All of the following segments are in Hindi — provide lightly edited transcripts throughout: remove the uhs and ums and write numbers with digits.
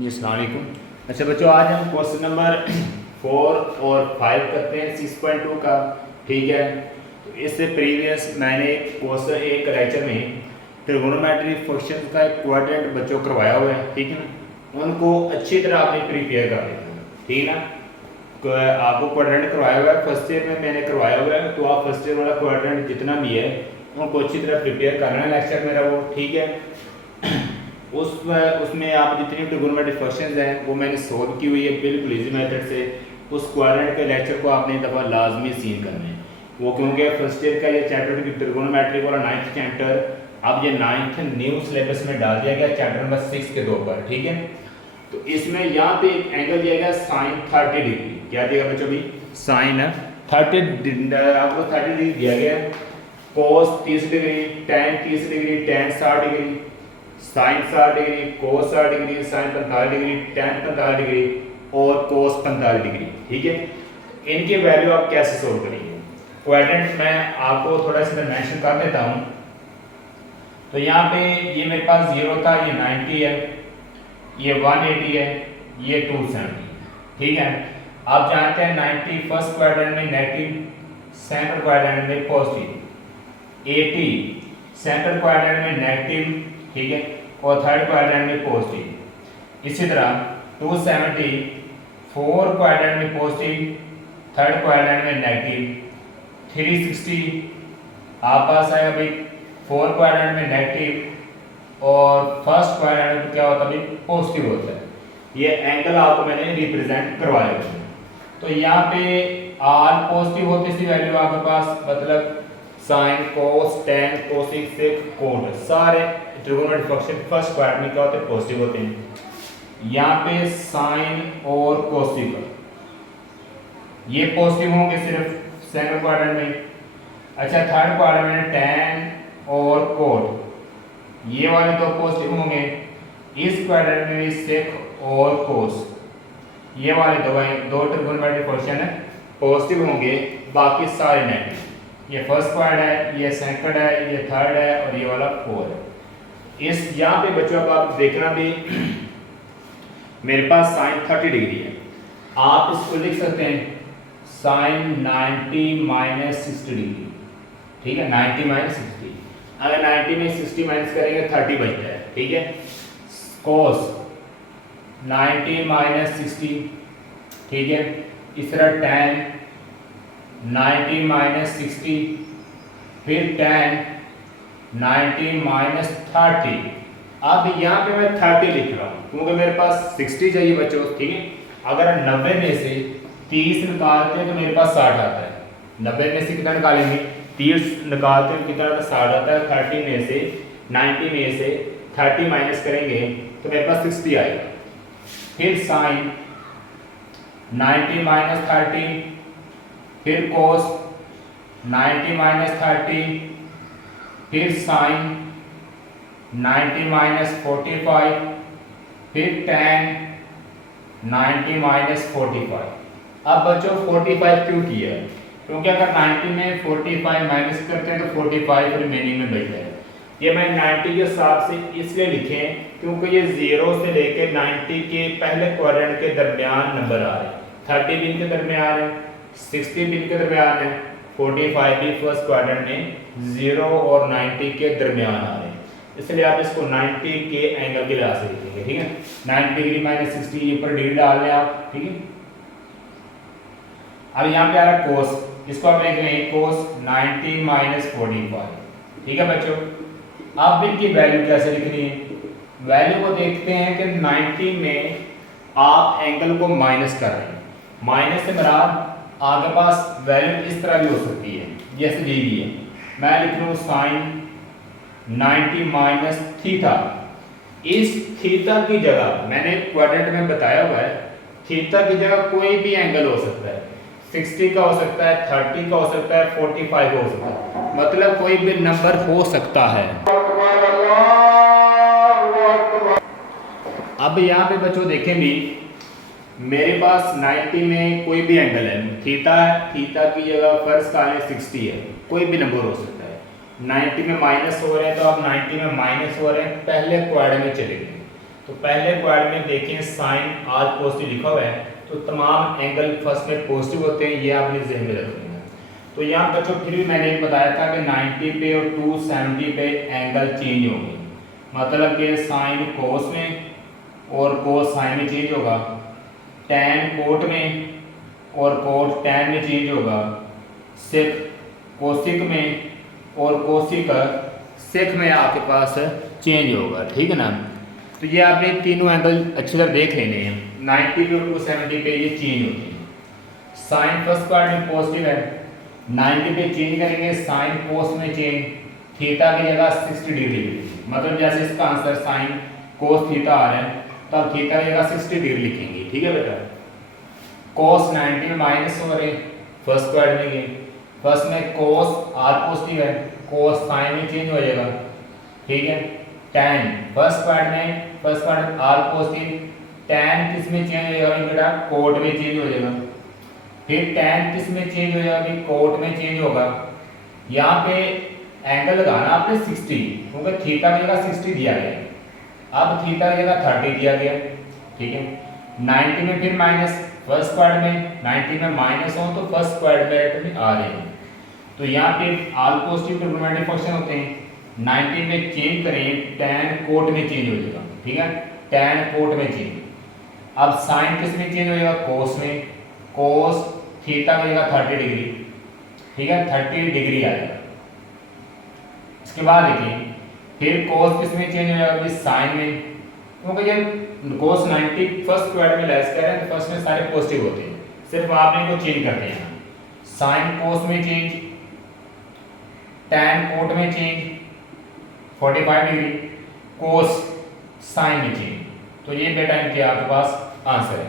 जी अस्सलाम वालेकुम। अच्छा बच्चों, आज हम क्वेश्चन नंबर 4 और 5 करते हैं 6.2 का। ठीक है, तो इससे प्रीवियस मैंने एक लेक्चर में ट्रिगोनोमेट्री फंक्शन का एक क्वाड्रेंट बच्चों करवाया हुआ है। ठीक है ना, उनको अच्छी तरह आपने प्रिपेयर कर लेना। ठीक है ना, आपको क्वाड्रेंट करवाया हुआ है, फर्स्ट ईयर में मैंने करवाया हुआ है, तो आप फर्स्ट ईयर वाला क्वाड्रेंट जितना भी है उनको अच्छी तरह प्रिपेयर करना है लेक्चर मेरा वो। ठीक है, उसमें आप जितनी ट्रिगोनोमेट्रिक फंक्शंस हैं वो मैंने सोल्व की हुई है बिल्कुल इजी मेथड से। उस क्वाड्रेंट के लेक्चर को आपने दफ़ा लाजमी सीन करना है वो, क्योंकि फर्स्ट ईयर का ये चैप्टर की ट्रिगोनोमेट्री वाला 9th चैप्टर अब ये 9th न्यू सिलेबस में डाल दिया गया चैप्टर नंबर 6 के तौर पर। ठीक है, तो इसमें यहाँ पे एक एंगल दिया गया साइन 30 डिग्री। क्या दिया बच्चों भी? साइन 30 आपको 30 डिग्री दिया गया, cos 30 degree, tan 30 degree, tan 60 degree, sine 60 degree, cos 60 degree, sine 45 degree, tan 45 degree और कोस 45 डिग्री। ठीक है, इनके वैल्यू आप कैसे सोल्व करेंगे? क्वाड्रेंट मैं आपको थोड़ा सा मेंशन कर देता हूँ। तो यहाँ पे ये मेरे पास 0 था, ये 90 है, ये 180 है, ये 270। ठीक है, आप जानते हैं 90 फर्स्ट क्वाड्रेंट में नेगेटिव, सेकंड क्वाड्रेंट में पॉजिटिव, 80 सेकंड क्वाड्रेंट में नेगेटिव, ठीक है, और थर्ड क्वाड्रेंट में पॉजिटिव। इसी तरह 270 फोर्थ क्वाड्रेंट में पॉजिटिव, थर्ड क्वाड्रेंट में नेगेटिव, 360 आप पास आएगा भाई फोर्थ क्वाड्रेंट में नेगेटिव और फर्स्ट क्वाड्रेंट में क्या होता है भाई पॉजिटिव होता है। ये एंगल आपको मैंने रिप्रेजेंट करवाया है। तो यहाँ पे आर पॉजिटिव होती सी वैल्यू आपके पास, मतलब साइन कोस टेन कोसिक सेक कोट सारे ट्रिगोनोमेट्रिक फंक्शन फर्स्ट क्वाड्रेंट में क्या होते हैं? पॉजिटिव होते हैं। यहाँ पे साइन और कोसिक ये पॉजिटिव होंगे सिर्फ सेकंड क्वाड्रेंट में। अच्छा, थर्ड क्वाड्रेंट में टेन और कोट ये वाले तो पॉजिटिव होंगे। इस क्वाड्रेंट में भी सेक और कोस ये वाले दो ट्रिगोनोमेट्रिक फंक्शन पॉजिटिव होंगे, बाकी सारे नेगेटिव। ये फर्स्ट क्वाड्रेंट है, ये सेकंड है, ये थर्ड है और ये वाला फोर्थ है। इस यहाँ पे बच्चों को आप देखना भी मेरे पास साइन 30 डिग्री है, आप इसको लिख सकते हैं साइन 90 माइनस 60 डिग्री। ठीक है, 90 माइनस 60, अगर 90 में 60 माइनस करेंगे 30 बचता है। ठीक है, कोस 90 माइनस 60, ठीक है, इस तरह टेन 90 माइनस 60, फिर टेन 90 माइनस 30। अब यहाँ पे मैं 30 लिख रहा हूँ क्योंकि मेरे पास 60 चाहिए बच्चों। ठीक है, अगर 90 में से 30 निकालते हैं तो मेरे पास 60 आता है। 90 में से कितना निकालेंगे? 30 निकालते हैं कितना आता है? 60 आता है। 30 में से 90 में से 30 माइनस करेंगे तो मेरे पास 60 आएगा। फिर साइन 90 माइनस 30, फिर कोस 90 माइनस 30, फिर साइन 90 माइनस 45, फिर टेन 90 माइनस 45। अब बच्चों 45 क्यों किया? क्योंकि अगर 90 में 45 माइनस करते हैं तो 45 रिमेनिंग में बचता है। ये मैं 90 के हिसाब से इसलिए लिखे क्योंकि ये 0 से लेकर 90 के पहले क्वाड्रेंट के दरमियान नंबर आ रहे हैं। 30 भी इनके दरमियान है, 60 भी इनके दरमियान है, 45 भी फर्स्ट क्वाड्रेंट में 0 और 90 के दरमियान आ रहे हैं, इसलिए आप इसको 90 के एंगल के लिहाज से लिखेंगे। ठीक है, 90 डिग्री माइनस 60 ये पर डिग्री डाल लें आप। ठीक है, अब यहाँ पे आ रहा है कोस, इसको आप लिख लें कोस 90 माइनस 45। ठीक है बच्चों, अब इनकी वैल्यू कैसे लिखनी है? वैल्यू को देखते हैं कि 90 में आप एंगल को माइनस कर रहे हैं, माइनस से बराबर आपके पास वैल्यू इस तरह भी हो सकती है जैसे दी गई है। मैं लिख लूँ साइन 90 माइनस थीटा। इस थीटा की जगह मैंने क्वाड्रेंट में बताया हुआ है, थीटा की जगह कोई भी एंगल हो सकता है, 60 का हो सकता है, 30 का हो सकता है, 45 का हो सकता है, मतलब कोई भी नंबर हो सकता है। अब यहाँ पे बच्चों देखें भी मेरे पास 90 में कोई भी एंगल है, थीटा है, थीटा की जगह फर्ज का 60 है, कोई भी नंबर हो सकता है। 90 में माइनस हो रहे हैं तो आप 90 में माइनस हो रहे हैं पहले क्वाड्रेंट में चले गए, तो पहले क्वाड्रेंट में देखें साइन आर पॉजिटिव लिखा हुआ है, तो तमाम एंगल फर्स्ट में पॉजिटिव होते हैं, ये आपने जहन में रख लेना। तो यहाँ बच्चों फिर भी मैंने बताया था कि 90 पे और 270 पे एंगल चेंज होंगे, मतलब कि साइन कोस में और कोस साइन में चेंज होगा, टैन कोट में और कोट टैन में चेंज होगा, सेक कोसिक में और कोसिक सेक में आपके पास चेंज होगा, ठीक है ना। तो ये आपने तीनों एंगल अच्छी तरह देख लेने हैं, 90 पे और 270 पे ये चेंज होते हैं। साइन फर्स्ट पार्ट में पॉजिटिव है, 90 पे चेंज करेंगे, साइन कोस में चेंज, थीटा की जगह 60 डिग्री, मतलब जैसे इसका आंसर साइन कोस थीटा आ रहा है, तो आप थीटा की जगह 60 डिग्री लिखेंगे, ठीक है बेटा। कोस 90 में माइनस हो रहे फर्स्ट पार्ट में, फर्स्ट में कोस आर पॉजिटिव है, कोस साइन में चेंज हो जाएगा, ठीक है। Tan first part are positive, tan किस में चेंज हो जाएगा बेटा, कोट में चेंज हो जाएगा। फिर टैन किस में चेंज हो जाएगा, कोट में चेंज होगा। यहाँ पे एंगल लगाना आपने 60, क्योंकि थीटा की जगह 60 दिया गया, अब थीटा की जगह 30 दिया गया, ठीक है। 90 में फिर माइनस, फर्स्ट पार्ट में 90 में माइनस हो तो फर्स्ट पार्ट में आ रहे हैं, तो यहाँ पे आल पॉजिटिव ट्रिग्नोमेट्रिक फंक्शन होते हैं, 90 में चेंज करें, टैन कोट में चेंज हो जाएगा, ठीक है, टैन कोट में चेंज। अब साइन किस में चेंज हो जाएगा, कोस में, कोस थीटा की जगह 30 डिग्री, ठीक है, 30 डिग्री आएगा। इसके बाद देखिए फिर कोस किस में चेंज हो जाएगा, साइन में, क्योंकि ये कोस 90 फर्स्ट क्वाड्रेंट में लेस कर रहे हैं, तो फर्स्ट में सारे पॉजिटिव होते हैं, सिर्फ आपने इनको चेंज करते हैं। साइन कोस में चेंज, टैन कोट में चेंज 45 डिग्री, कोस साइन में चेंज, तो ये बेटा इनके आपके पास आंसर है।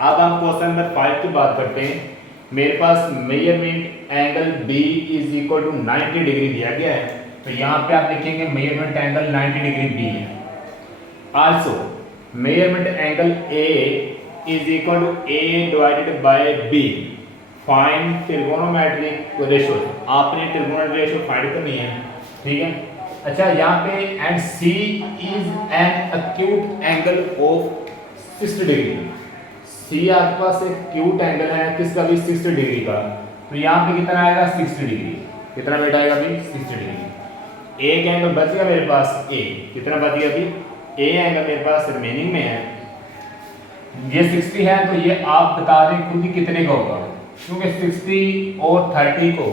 अब हम क्वेश्चन नंबर 5 की बात करते हैं। मेरे पास measurement angle B is equal to 90 degree दिया गया है, तो यहाँ पे आप देखेंगे मेजरमेंट एंगल 90 डिग्री B है। Also measurement angle A is equal to A divided by B, find trigonometric ratio, आपने ट्रिगोनोमेट्रिक रेशियो फाइंड करनी है, ठीक है। अच्छा यहाँ पे and C is an acute angle of 60 degree, C आपके पास एक एक्यूट एंगल है किसका भी 60 डिग्री का, तो यहाँ पे कितना आएगा 60 डिग्री, कितना बेटा आएगा भी 60 डिग्री। एक एंगल बच गया मेरे पास A, कितना बच गया भी A एंगल मेरे पास रिमेनिंग में है, ये 60 है, तो ये आप बता दें खुद ही कितने का होगा, क्योंकि 60 और 30 को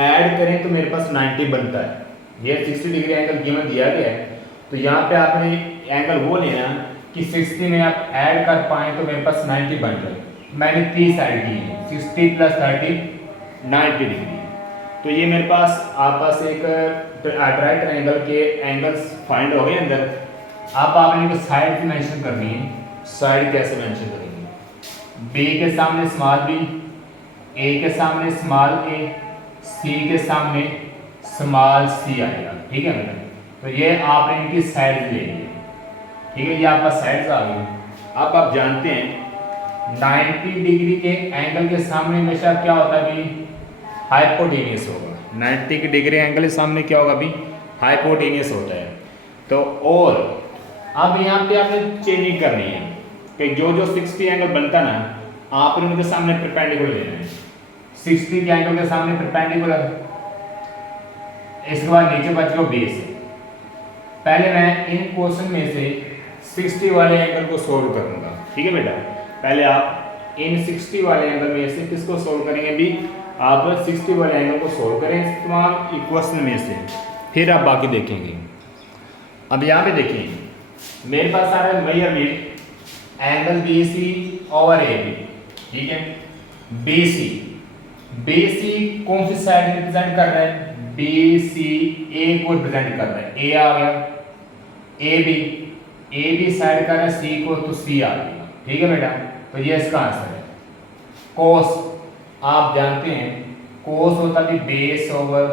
ऐड करें तो मेरे पास 90 बनता है। ये 60 डिग्री एंगल गिवन दिया गया है, तो यहाँ पे आपने एंगल वो लेना कि 60 में आप ऐड कर पाएँ तो मेरे पास 90 बन जाए। मैंने 30 ऐड की है, 60 प्लस 30 90 डिग्री, तो ये मेरे पास आपस एक राइट एंगल के एंगल्स फाइंड हो गए अंदर। अब आपने इनको साइड मेंशन करनी है, साइड कैसे मेंशन करेंगे, B के सामने स्मॉल b, A के सामने स्मॉल a, C के सामने स्मॉल c आएगा, ठीक है बेटा। तो ये आपने इनकी साइड लेंगे, ठीक है, ये आपका साइड्स आ गई। अब आप जानते हैं 90 डिग्री के एंगल के सामने हमेशा क्या होता है भी, हाइपोटेनियस होगा। 90 डिग्री एंगल के सामने क्या होगा भी, हाइपोटेनियस होता है। तो और अब यहाँ पे आपने चेंजिंग करनी है कि जो जो 60 एंगल बनता ना, आपने उनके सामने परपेंडिकुलर लेना है, 60 के एंगल के सामने परपेंडिकुलर, इसके बाद नीचे बच गया बेस। पहले मैं इन क्वेश्चन में से 60 वाले एंगल को सोल्व करूंगा, ठीक है बेटा। पहले आप इन 60 वाले एंगल में से किसको सोल्व करेंगे भी, आप 60 वाले एंगल को सोल्व करें तमाम इक्वेशन में से, फिर आप बाकी देखेंगे। अब यहाँ पे देखिए मेरे पास आ रहा है measurement angle BC over AB, ठीक है। BC कौन सी साइड रिप्रेजेंट कर रहा है, BC A को रिप्रेजेंट कर रहा है, A आ गया, AB साइड कर रहा है C को, तो C आ गया, ठीक है बेटा। तो ये इसका आंसर है। कोस आप जानते हैं कोस होता है base over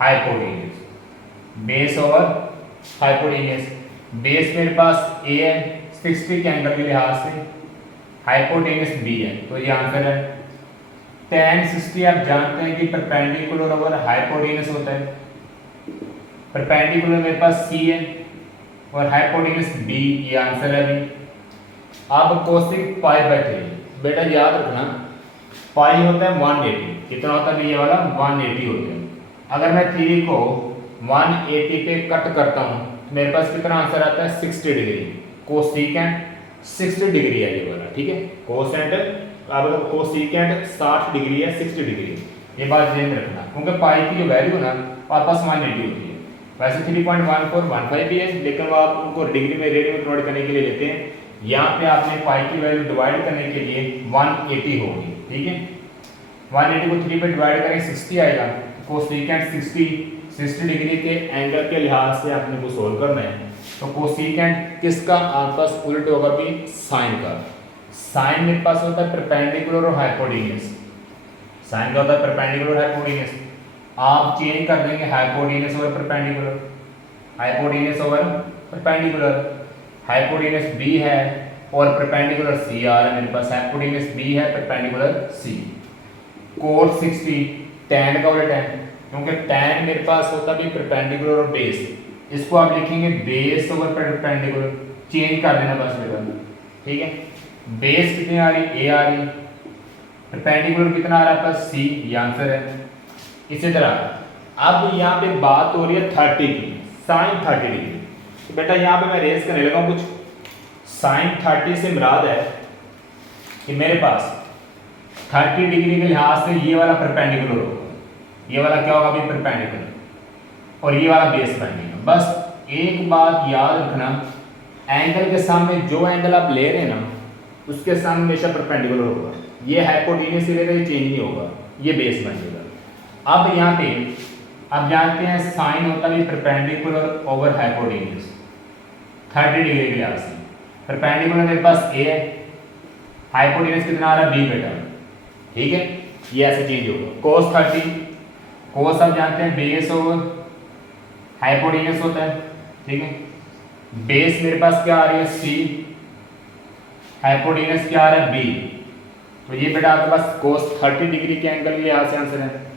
hypotenuse, base over hypotenuse. Base मेरे पास A है 60 के एंगल के लिहाज से, हाइपोटेन्यूज B है, तो ये आंसर है। tan 60 आप जानते हैं कि परपेंडिकुलर ओवर हाइपोटेन्यूज होता है, परपेंडिकुलर मेरे पास C है, और हाइपोटेन्यूज बी, ये आंसर है बी। अब कोसेक पाई बाय 3, बेटा याद रखना पाई होता है 180, कितना होता है ये वाला 180 होता है। अगर मैं 3 को 180 पे कट करता हूँ मेरे पास कितना आंसर आता है 60 डिग्री। कोसेकेंट 60 डिग्री है ये वाला, ठीक है। कोसेंट अब कोसेकेंट 60 डिग्री है, 60 डिग्री, ये बात ध्यान रखना क्योंकि पाई की जो वैल्यू है ना वापस 180 होती है। वैसे 3.1415 भी है लेकिन वो आप उनको डिग्री में रेडियन में कन्वर्ट करने के लिए लेते हैं। यहाँ पे आपने पाई की वैल्यू डिवाइड करने के लिए 180 होगी, ठीक है। 180 को 3 पे डिवाइड करें 60 आएगा। कोसेकेंट 60 डिग्री के एंगल के लिहाज से आपने को सोल्व करना है। तो कोसेकेंट किसका आपस उल्ट होगा भी साइन का। साइन मेरे पास होता है परपेंडिकुलर और हाइपोटेन्यूज। साइन का होता है परपेंडिकुलर और हाइपोटेन्यूज। आप चेंज कर देंगे hypotenuse over perpendicular, hypotenuse over perpendicular. Hypotenuse B है और परपेंडिकुलर सी आ रहा है मेरे पास। हाइपोटेन्यूज बी है, परपेंडिकुलर सी। कोट 60 टैन का उल्टा है क्योंकि टैन मेरे पास होता भी परपेंडिकुलर और बेस। इसको आप लिखेंगे बेस ओवर परपेंडिकुलर, चेंज कर देना बस बेटा, ठीक है। बेस कितनी आ रही, ए आ रही, परपेंडिकुलर कितना आ रहा है आपका सी, ये आंसर है। इसी तरह अब यहाँ पे बात हो रही है 30 की, साइन 30 डिग्री। तो बेटा यहाँ पे मैं रेस करने लगा कुछ। साइन 30 से मुराद है कि मेरे पास 30 डिग्री के लिहाज से ये वाला परपेंडिकुलर होगा, ये वाला क्या होगा अभी परपेंडिकुलर, और ये वाला बेस बनेगा। बस एक बात याद रखना, एंगल के सामने जो एंगल आप ले रहे हैं ना उसके सामने हमेशा परपेंडिकुलर होगा। ये हाइपोटेन्यूज से लेकर चेंज नहीं होगा, ये बेस बनेगा। अब यहाँ पे आप जानते हैं साइन होता है परपेंडिकुलर ओवर हाइपोटेन्यूज 30 डिग्री के लिहाज से। परपेंडिकुलर मेरे पास ए है, हाइपोटेन्यूज कितना आ रहा है बी बेटा, ठीक है। ये ऐसे चेंज होगा। cos 30, cos आप जानते हैं बेस ओवर हाइपोटेन्यूज होता है, ठीक है। बेस मेरे पास क्या आ रही है सी, हाइपोटेन्यूज क्या आ रहा है बी। तो ये बेटा आपके पास cos 30 डिग्री के एंगल के लिहाज से आंसर है।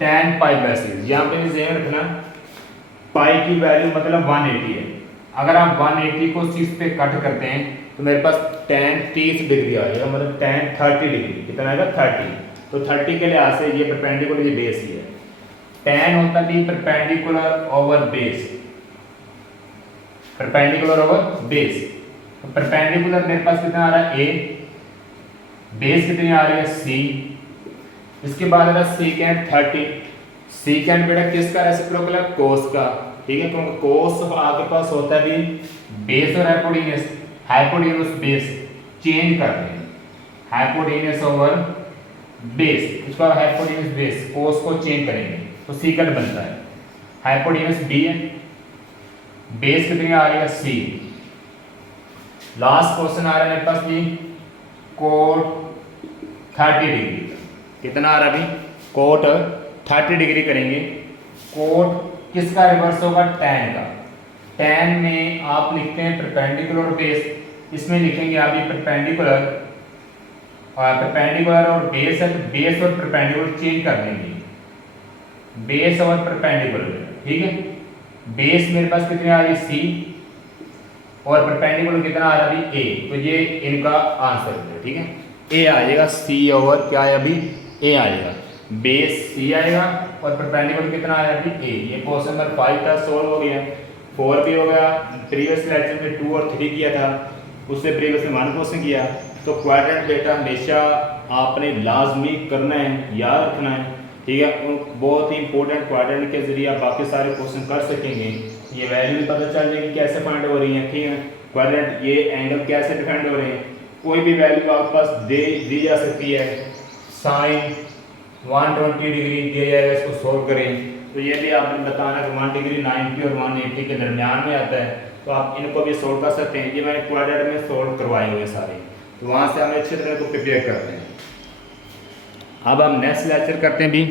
tan पाई बाय 6, यहाँ पे ध्यान रखना पाई की वैल्यू मतलब 180 है। अगर आप 180 को 6 पे कट करते हैं तो मेरे पास tan 30 डिग्री आ जाएगा, मतलब tan 30 डिग्री कितना आएगा 30। तो 30 के लिहाज से ये परपेंडिकुलर, ये बेस ही है। tan होता है perpendicular over base, perpendicular over base. तो परपेंडिकुलर मेरे पास कितना आ रहा है ए, बेस कितनी आ रही है सी। इसके बाद आ रहा है सेकेंड 30। सेकेंड बेटा किसका रेसिप्रोकल है कोस का, ठीक है, क्योंकि कोस आपके पास होता है भी बेस और हाइपोटेन्यूज। हाइपोटेन्यूज बेस चेंज कर दें, हाइपोटेन्यूज ओवर बेस, इसका हाइपोटेन्यूज बेस कोस को चेंज करेंगे तो सेकेंड बनता है। हाइपोटेन्यूज बी है, बेस कितनी आ रही है सी। लास्ट क्वेश्चन आ रहा है मेरे पास भी कोट 30 डिग्री, कितना आ रहा है अभी कोट 30 डिग्री करेंगे। कोट किसका रिवर्स होगा tan का। tan में आप लिखते हैं परपेंडिकुलर बेस, इसमें लिखेंगे आप ये परपेंडिकुलर और बेस है, तो बेस और परपेंडिकुलर चेंज कर देंगे, बेस और परपेंडिकुलर, ठीक है। बेस मेरे पास कितनी आ रही है सी और परपेंडिकुलर कितना आ रहा है अभी ए। तो ये इनका आंसर है, ठीक है। ए आ जाएगा सी ओवर क्या है अभी ए आएगा, बेस सी आएगा और परपेंडिकुलर कितना आया अभी ए। ये क्वेश्चन नंबर 5 था, सोल्व हो गया। 4 भी हो गया। प्रीवियस लेक्चर में 2 और 3 किया था, उससे प्रीवियस में 1 क्वेश्चन किया। तो क्वाड्रेंट बेटा हमेशा आपने लाजमी करना है, याद रखना है, ठीक है। बहुत ही इंपॉर्टेंट क्वाड्रेंट के जरिए आप बाकी सारे क्वेश्चन कर सकेंगे। ये वैल्यू भी पता चल जाएगी कैसे फाइंड हो रही है, ठीक है। क्वाड्रेंट ये एंगल कैसे डिफाइंड हो रहे हैं, कोई भी वैल्यू आपके पास दी जा सकती है। साइन 120 डिग्री दिया जाएगा, इसको सोल्व करें तो ये भी आपने बताना कि 1 डिग्री 90 और 180 के दरमियान में आता है, तो आप इनको भी सोल्व कर सकते हैं। ये मैंने क्वाड्रेंट में सोल्व करवाए हुए सारे, तो वहाँ से हमें अच्छी तरह को प्रिपेयर करते हैं। अब हम नेक्स्ट लेक्चर करते हैं भी